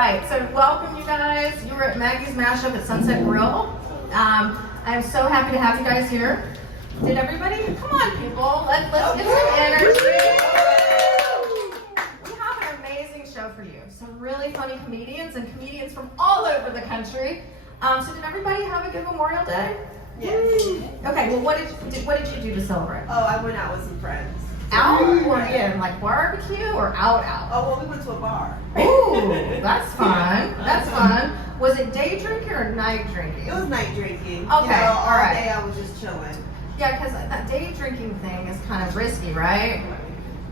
right, so welcome you guys. You were at Maggie's Mashup at Sunset Grill. I'm so happy to have you guys here. Did everybody? Come on, people. Let's get some energy. We have an amazing show for you. Some really funny comedians and comedians from all over the country. So did everybody have a good Memorial Day? Yes. Okay, well what did you do to celebrate? Oh, I went out with some friends. Out or in? Like barbecue or out? Oh, well, we went to a bar. Ooh, that's fun. That's fun. Was it day drinking or night drinking? It was night drinking. Okay, all right. Day I was just chilling. Yeah, because that day drinking thing is kind of risky, right?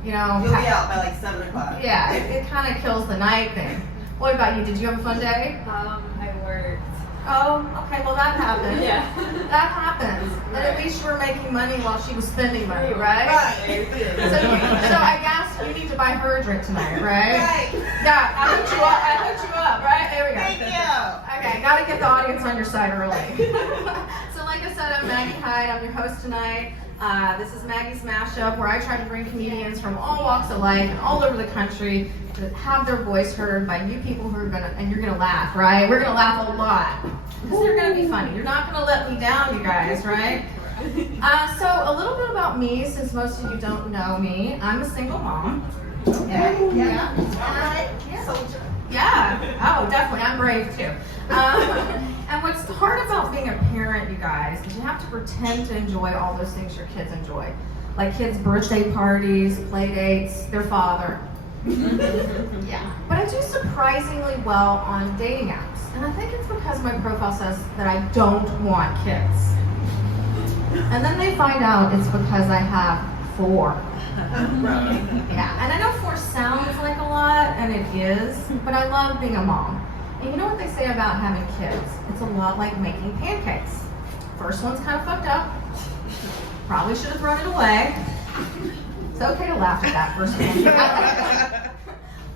You know. You'll be out by like 7 o'clock. Yeah, it kind of kills the night thing. What about you? Did you have a fun day? I worked. Oh, okay, well that happens. Yeah. That happens. But at least you were making money while she was spending money, right? Right. So I guess you need to buy her a drink tonight, right? Right. Yeah, I hooked you up, right? There we go. Thank you. Okay, gotta get the audience on your side early. So like I said, I'm Maggie Hyde. I'm your host tonight. This is Maggie's Mashup, where I try to bring comedians from all walks of life and all over the country to have their voice heard by you people who are and you're gonna laugh, right? We're gonna laugh a lot because they're gonna be funny. You're not gonna let me down, you guys, right? So a little bit about me, since most of you don't know me. I'm a single mom. Yeah. Yeah. Oh, definitely. I'm brave too. And what's hard about being a parent, you guys, is you have to pretend to enjoy all those things your kids enjoy. Like kids' birthday parties, play dates, their father. Yeah. But I do surprisingly well on dating apps. And I think it's because my profile says that I don't want kids. And then they find out it's because I have 4. Yeah, and I know 4 sounds like a lot, and it is, but I love being a mom. And you know what they say about having kids? It's a lot like making pancakes. First one's kind of fucked up. Probably should have thrown it away. It's okay to laugh at that first pancake.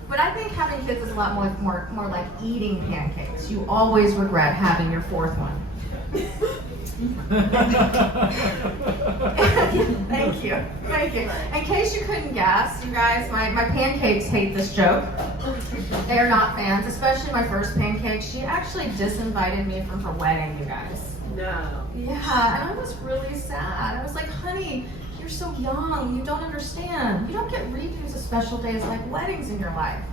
But I think having kids is a lot more like eating pancakes. You always regret having your 4th one. Thank you. In case you couldn't guess, you guys, my pancakes hate this joke. They are not fans, especially my first pancake. She actually disinvited me from her wedding, you guys. No. Yeah, and I was really sad. I was like, honey, you're so young. You don't understand. You don't get redos of special days like weddings in your life,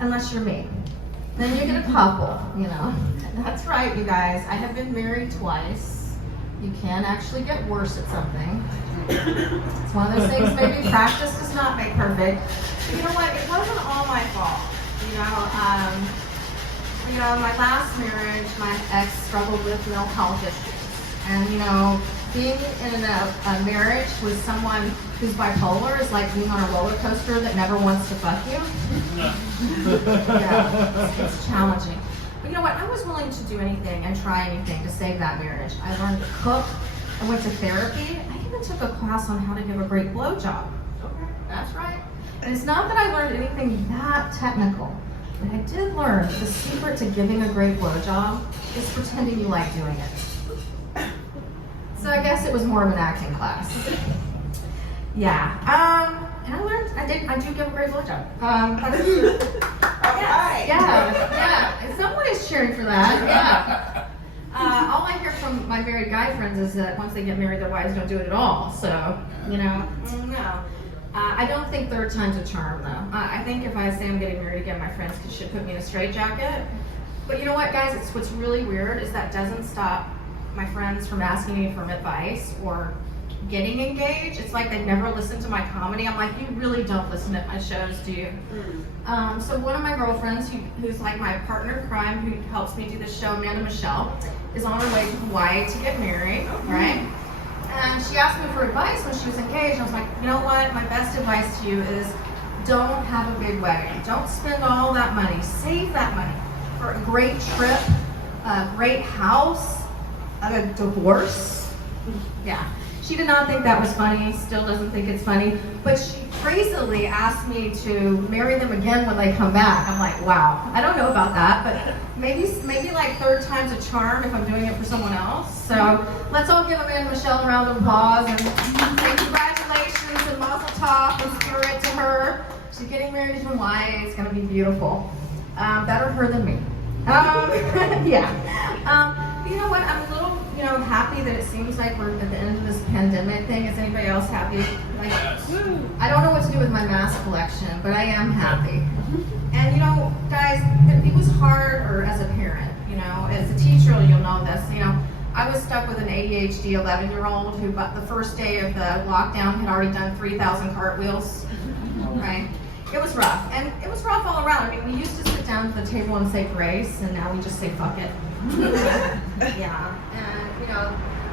unless you're me. Then you get a couple, you know. That's right, you guys. I have been married twice. You can actually get worse at something. It's one of those things, maybe practice does not make perfect. But you know what? It wasn't all my fault. My last marriage, my ex struggled with mental health issues. And, being in a marriage with someone who's bipolar is like being on a roller coaster that never wants to fuck you. Yeah, it's challenging. But you know what? I was willing to do anything and try anything to save that marriage. I learned to cook. I went to therapy. I even took a class on how to give a great blowjob. Okay, that's right. And it's not that I learned anything that technical, but I did learn the secret to giving a great blowjob is pretending you like doing it. So I guess it was more of an acting class. Yeah. And I learned I do give a great blowjob. Yeah. And somebody's cheering for that. Yeah. All I hear from my married guy friends is that once they get married, their wives don't do it at all. So, no. I don't think 3rd time's a charm, though. I think if I say I'm getting married again, my friends should put me in a straitjacket. But you know what, guys? What's really weird is that doesn't stop my friends from asking me for advice or getting engaged. It's like they never listen to my comedy. I'm like, you really don't listen to my shows, do you? So one of my girlfriends, who's like my partner in crime, who helps me do this show, Amanda Michelle, is on her way to Hawaii to get married, right? And she asked me for advice when she was engaged. I was like, you know what? My best advice to you is don't have a big wedding. Don't spend all that money. Save that money for a great trip, a great house, a divorce. Yeah. She did not think that was funny, still doesn't think it's funny, but she crazily asked me to marry them again when they come back. I'm like, wow, I don't know about that, but maybe like 3rd time's a charm if I'm doing it for someone else. So let's all give Amanda Michelle a round of applause and say congratulations and mazel tov and spirit to her. She's getting married in Hawaii. It's going to be beautiful. Better her than me. Yeah. You know what? I'm a little, happy that it seems like we're at the end of this pandemic thing. Is anybody else happy? Like, I don't know what to do with my mask collection, but I am happy. And guys, it was hard, or as a parent, as a teacher, you'll know this. I was stuck with an ADHD 11-year-old who, the first day of the lockdown, had already done 3,000 cartwheels. Right? It was rough, and it was rough all around. I mean, we used to sit down at the table and say grace, and now we just say fuck it. Yeah, and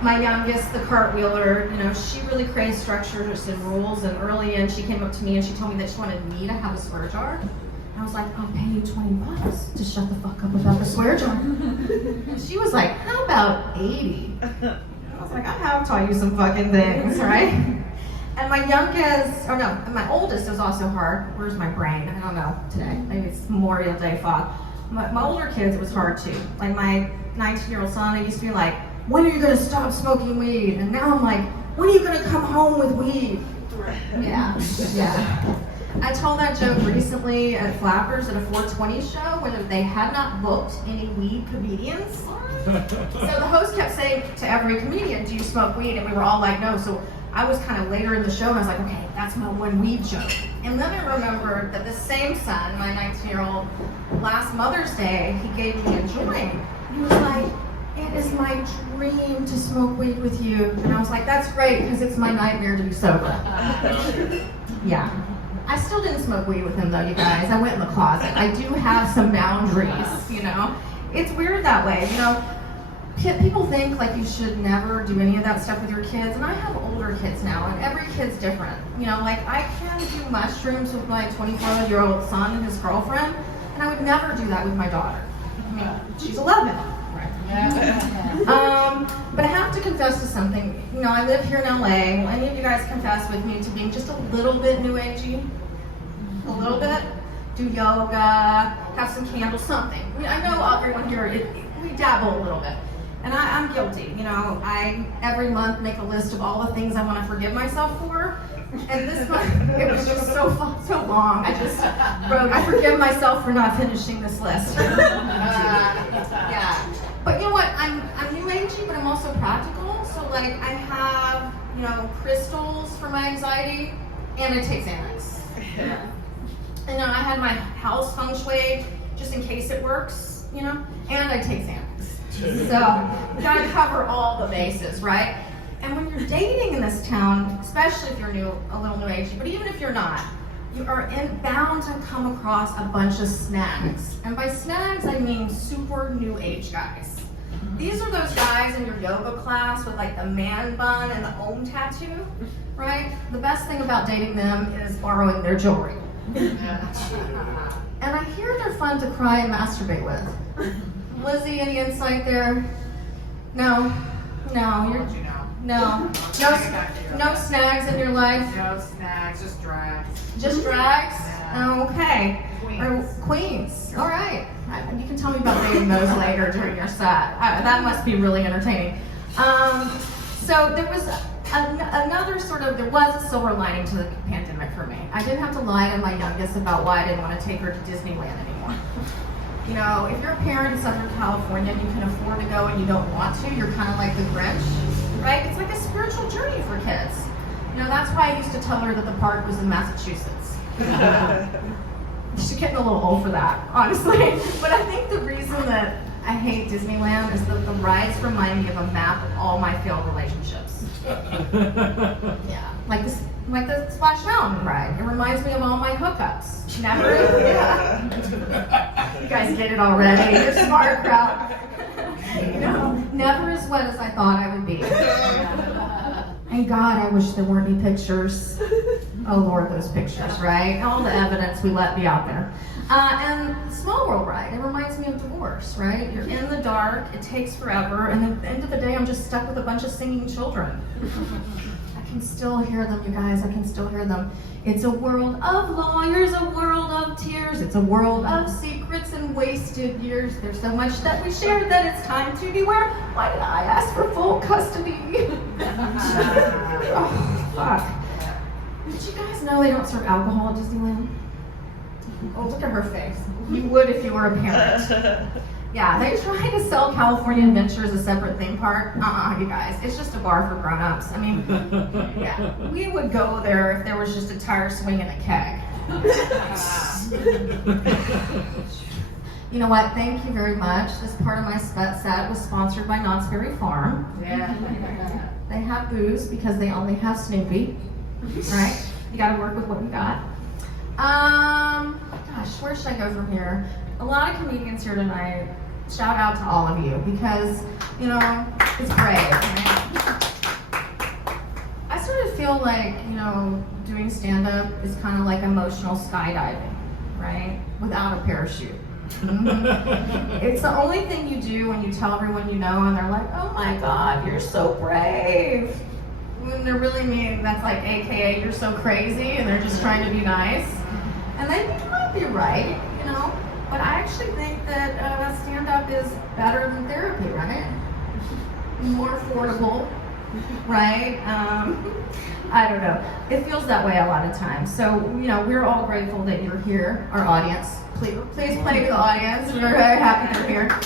my youngest, the cartwheeler, she really craves structures and rules. And early in, she came up to me and she told me that she wanted me to have a swear jar. And I was like, I'll pay you $20 to shut the fuck up about the swear jar. And she was like, how about 80? I was like, I have taught you some fucking things, right? And my my oldest was also hard. Where's my brain? I don't know today. Maybe it's Memorial Day fog. My older kids, it was hard too. Like my 19-year-old son, I used to be like, when are you gonna stop smoking weed? And now I'm like, when are you gonna come home with weed? Yeah. I told that joke recently at Flappers at a 420 show where they had not booked any weed comedians. So the host kept saying to every comedian, do you smoke weed? And we were all like, no. So I was kind of later in the show and I was like, okay, that's my one weed joke. And then I remembered that the same son, my 19-year-old, last Mother's Day, he gave me a joint. He was like, it is my dream to smoke weed with you. And I was like, that's great, because it's my nightmare to be sober. Yeah. I still didn't smoke weed with him though, you guys. I went in the closet. I do have some boundaries, It's weird that way, People think like you should never do any of that stuff with your kids, and I have older kids now, and every kid's different. Like I can do mushrooms with my 24-year-old son and his girlfriend, and I would never do that with my daughter. I mean, she's 11. But I have to confess to something. I live here in LA. Will any of you guys confess with me to being just a little bit new agey? A little bit? Do yoga, have some candles, something. I know everyone here, we dabble a little bit. And I'm guilty. I every month make a list of all the things I want to forgive myself for. And this month, it was just so long. I just wrote, I forgive myself for not finishing this list. Yeah. But you know what? I'm new agey, but I'm also practical. So like I have, crystals for my anxiety, and I take Xanax. And I had my house feng shui just in case it works, and I take Xanax. So you gotta cover all the bases, right? And when you're dating in this town, especially if you're a little new agey, but even if you're not, you are bound to come across a bunch of snags. And by snags, I mean super new age guys. These are those guys in your yoga class with like the man bun and the Om tattoo, right? The best thing about dating them is borrowing their jewelry. And I hear they're fun to cry and masturbate with. Lizzie, any insight there? No, no snags in your life? No snags, just drags. Just drags? Yeah. Okay. Queens. All right. You can tell me about dating those later during your set. That must be really entertaining. So there was there was a silver lining to the pandemic for me. I didn't have to lie to my youngest about why I didn't want to take her to Disneyland anymore. If you're a parent in Southern California and you can afford to go and you don't want to, you're kind of like the Grinch, right? It's like a spiritual journey for kids. That's why I used to tell her that the park was in Massachusetts. She's getting a little old for that, honestly. But I think the reason that I hate Disneyland is that the rides remind me of a map of all my failed relationships. Yeah, like the Splash Mountain ride. It reminds me of all my hookups. Never, You guys get it already. You're a smart crowd. Never as wet as I thought I would be. And God, I wish there weren't any pictures. Oh Lord, those pictures, right? All the evidence we let be out there. And Small World ride, it reminds me of divorce, right? You're in the dark, it takes forever, and at the end of the day, I'm just stuck with a bunch of singing children. I can still hear them, you guys, I can still hear them. It's a world of lawyers, a world of tears, it's a world of secrets and wasted years. There's so much that we shared that it's time to beware. Why did I ask for full custody? Oh, fuck. Did you guys know they don't serve alcohol at Disneyland? Oh, look at her face. You would if you were a parent. Yeah, they try to sell California Adventure as a separate theme park. You guys, it's just a bar for grown-ups. I mean, yeah, we would go there if there was just a tire swing and a keg. You know what? Thank you very much. This part of my set was sponsored by Knott's Berry Farm. Yeah. They have booze because they only have Snoopy. Right? You got to work with what you got. Gosh, where should I go from here? A lot of comedians here tonight. Shout out to all of you because, you know, it's brave. Right? I sort of feel like, you know, doing stand-up is kind of like emotional skydiving, right? Without a parachute. It's the only thing you do when you tell everyone you know and they're like, oh my God, you're so brave. When they're really mean, that's like AKA you're so crazy and they're just trying to be nice. And they might be right, you know, but I actually think that stand-up is better than therapy, right? More affordable, right? I don't know. It feels that way a lot of times. So, you know, we're all grateful that you're here, our audience. Please play to the audience. We're very happy they're here.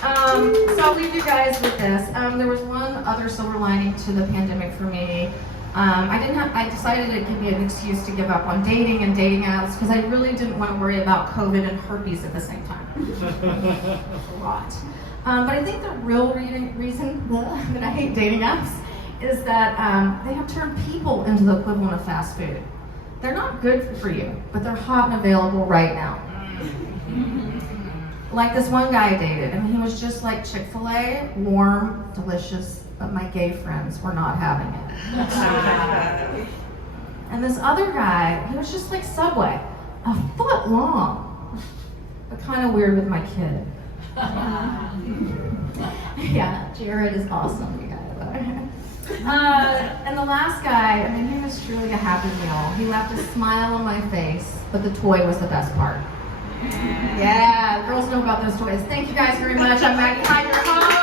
So I'll leave you guys with this. There was one other silver lining to the pandemic for me. I decided it could be an excuse to give up on dating and dating apps because I really didn't want to worry about COVID and herpes at the same time. A lot. But I think the real reason that I hate dating apps is that they have turned people into the equivalent of fast food. They're not good for you, but they're hot and available right now. Like this one guy I dated, and he was just like Chick-fil-A, warm, delicious, but my gay friends were not having it. And this other guy, he was just like Subway, a foot long, but kind of weird with my kid. Yeah, Jared is awesome, you guys. And the last guy, I mean, he was truly a happy meal. He left a smile on my face, but the toy was the best part. Yeah, the girls know about those toys. Thank you guys very much. I'm Maggie Hyde, your host.